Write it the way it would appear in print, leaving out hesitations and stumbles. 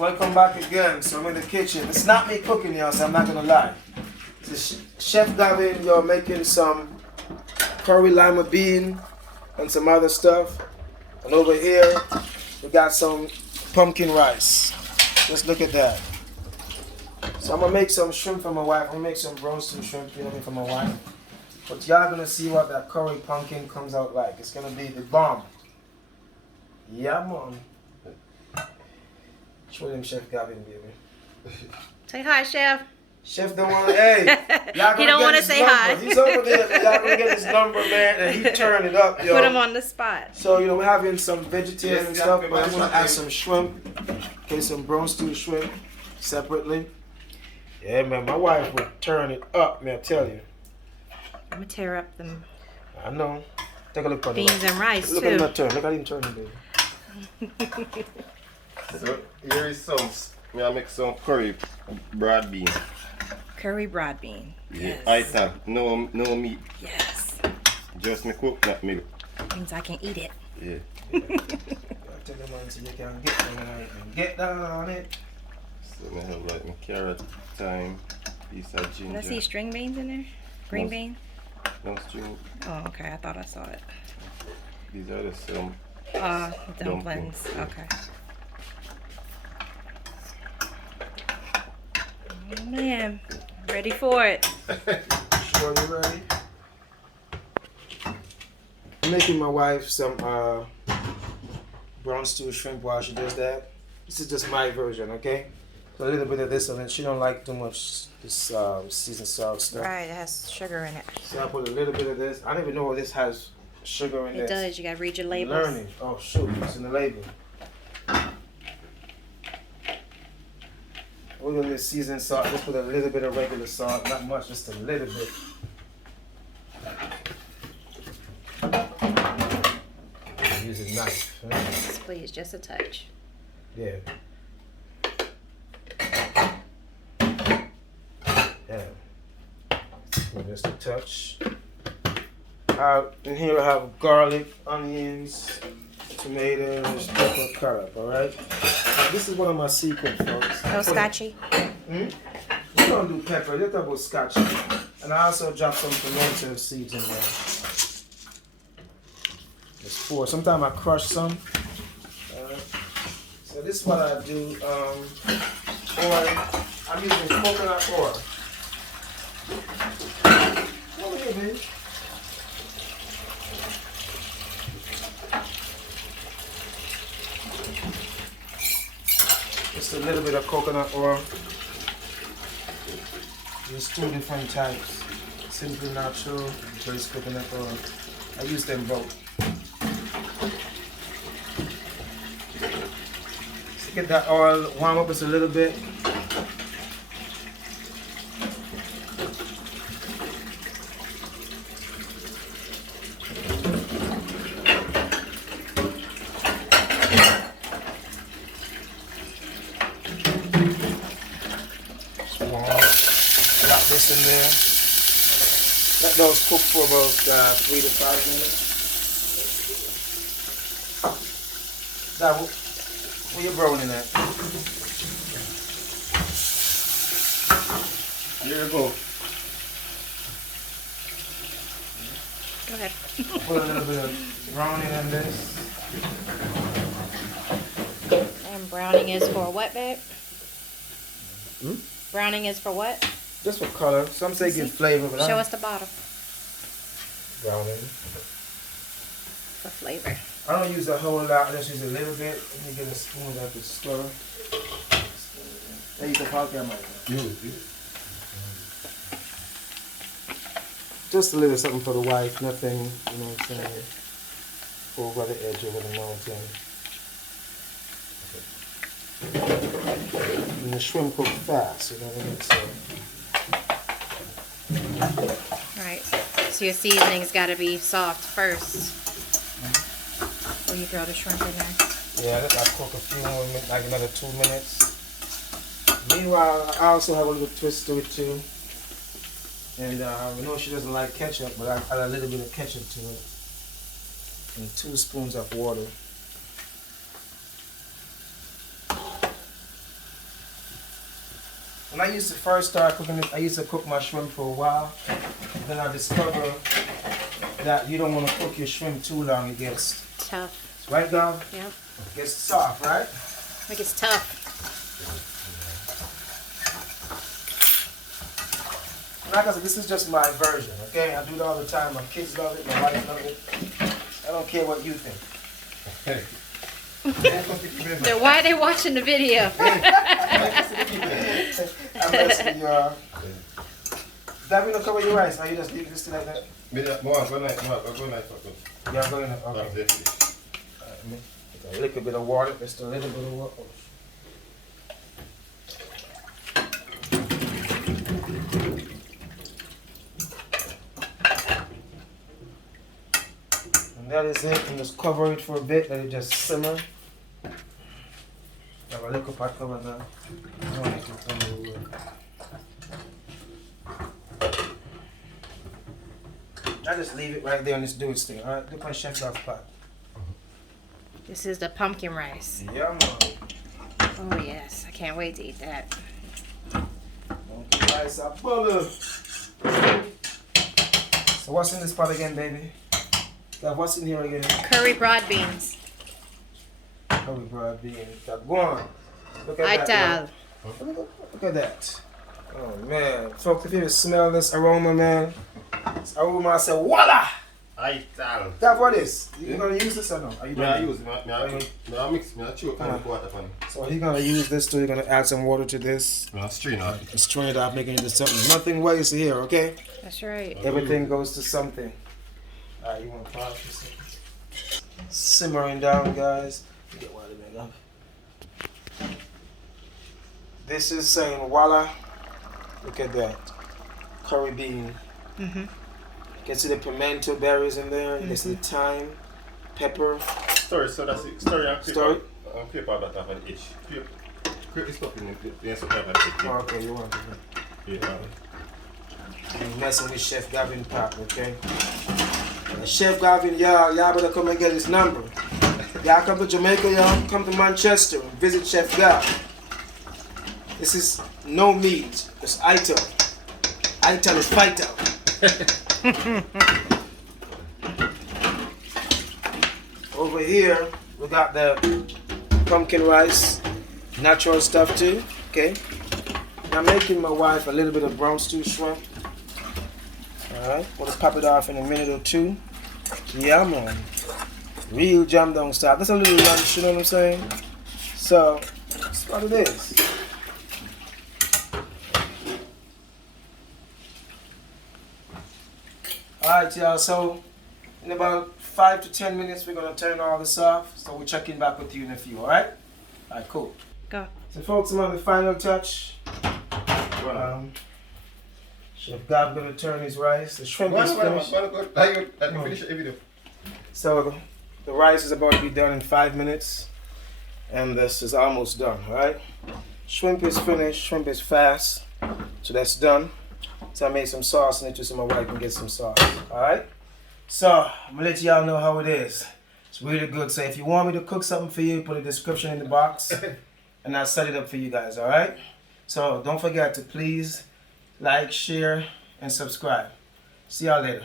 welcome back again. So I'm in the kitchen. It's not me cooking, y'all, so I'm not gonna lie. It's Chef Gavin, you're making some curry lima bean and some other stuff. And over here, we got some pumpkin rice. Just look at that. So I'm gonna make some shrimp for my wife. I'm gonna make some brown stew shrimp, for my wife. But y'all gonna see what that curry pumpkin comes out like. It's gonna be the bomb. Yeah, man. Show them Chef Gavin, baby. Say hi, Chef. Chef don't want to, hey. Y'all He don't want to say hi. He's over there. Y'all gonna get his number, man, and he turn it up, yo. Put him on the spot. So, we're having some vegetarian stuff, but I'm gonna add some shrimp. Okay, some brown stew shrimp separately. Yeah, man, my wife would turn it up, man, I tell you. I'm gonna tear up them. I know. Take a look at beans and rice look too. Look at him turn. Look at him turning, baby. So here is some. I make some curry broad bean. Curry broad bean. Yeah. Yes. Item. No meat. Yes. Just me coconut milk. Means I can eat it. Yeah. Take them on so you can get down on it. So I have like my carrot, thyme, piece of ginger. Did I see string beans in there? Green No. bean? No string. Oh, okay. I thought I saw it. These are the some. Dumplings. Okay. Oh man, ready for it. Sure you ready? I'm making my wife some brown stew shrimp while she does that. This is just my version, okay? So a little bit of this, and then she don't like too much this seasoned salt stuff. Right, it has sugar in it. So I put a little bit of this. I don't even know if this has sugar in It this. does. You gotta read your labels. Learning. Oh shoot, it's in the label. We're gonna use seasoned salt. Just put a little bit of regular salt, not much, just a little bit. Use a knife. Huh? Yes, please, just a touch. Yeah. Yeah. Just a touch. In here I have garlic, onions, tomatoes, pepper, carrot, alright? This is one of my secrets, folks. No scotchy? We don't do pepper, just about scotch. And I also drop some pimento seeds in there. There's 4. Sometimes I crush some. So this is what I do. Oil. I'm using coconut oil. Over here, baby. Just a little bit of coconut oil. There's 2 different types. Simple natural, just coconut oil. I use them both. So get that oil warm up just a little bit. Drop this in there. Let those cook for about 3 to 5 minutes. Now, where you browning at? Here you go. Go ahead. Put a little bit of browning in this. And browning is for what, babe? Hmm? Browning is for what? Just for color. Some say give flavor, but Show I'm us the bottom. browning. For flavor. I don't use a whole lot. I just use a little bit. Let me get a spoon that I can stir. There you go, Parker. Just a little something for the wife. Nothing, you know what I'm saying, over the edge over the mountain. And the shrimp cook fast, you know what I mean? So, Alright. So your seasoning's gotta be soft first. Before you throw the shrimp in there. yeah, let that cook a few more minutes, like another 2 minutes. Meanwhile, I also have a little twist to it too. And we know she doesn't like ketchup, but I add a little bit of ketchup to it. And 2 spoons of water. When I used to first start cooking it, I used to cook my shrimp for a while. Then I discovered that you don't want to cook your shrimp too long. It gets Tough. right now. Yep. It gets soft, right? Like it's tough. Like I said, this is just my version, okay? I do it all the time. My kids love it. My wife loves it. I don't care what you think. Then why are they watching the video? I'm asking you. Gavin, don't cover your rice. Now you just leave this thing like that. Go night. Yeah, I'm going to. Okay. A little bit of water. Just a little bit of water. And that is it. And just cover it for a bit. Let it just simmer. Have a little pot cover now. I just leave it right there and just do its thing. Alright, look my chef's off pot. This is the pumpkin rice. Yeah, man. Oh yes, I can't wait to eat that. Pumpkin rice, butter. So what's in this pot again, baby? Got what's in here again? Curry broad beans. Curry broad beans. Got one. Look at that. Look at that. Oh man, folks, if you smell this aroma, man, this aroma, I say, voila! Ital. That what is? You gonna use this or no? Are you I gonna use it. I mix. I choke and water pan. So you're gonna use this too. You're gonna add some water to this. Strain out. Strain it out, making it into something. Nothing wastes here, okay? That's right. Everything goes to something. Alright, you want to pause for a second? Simmering down, guys. Get water back up. This is saying voila. Look at that. Curry bean. Mhm. You can see the pimento berries in there. You can see the thyme, pepper. Stir it, so that's it. Stir it. Stir it. Paper that off an edge. Create this stuff in it. Then so paper that Oh, okay, you want to do Yeah. You're messing with Chef Gavin Pop, okay? And Chef Gavin, y'all better come and get his number. Y'all come to Jamaica, y'all come to Manchester and visit Chef Gavin. This is no meat, it's Ital. Ital is vital. Over here, we got the pumpkin rice, natural stuff too, okay? I'm making my wife a little bit of brown stew shrimp. Alright, we'll just pop it off in a minute or two. Yeah, man. Real jam down style. That's a little lunch, you know what I'm saying? So, that's what it is. Alright, y'all, so in about 5 to 10 minutes, we're going to turn all this off. So we'll check in back with you in a few, alright? Alright, cool. Go. So folks, I'm on the final touch. Chef Gab gonna turn his rice. The shrimp is finished. Finish the video. So the rice is about to be done in 5 minutes. And this is almost done, alright? Shrimp is finished, shrimp is fast. So that's done. So I made some sauce in it just so my wife can get some sauce. Alright? So I'm gonna let y'all know how it is. It's really good. So if you want me to cook something for you, put a description in the box. And I'll set it up for you guys, alright? So don't forget to please like, share, and subscribe. See y'all later.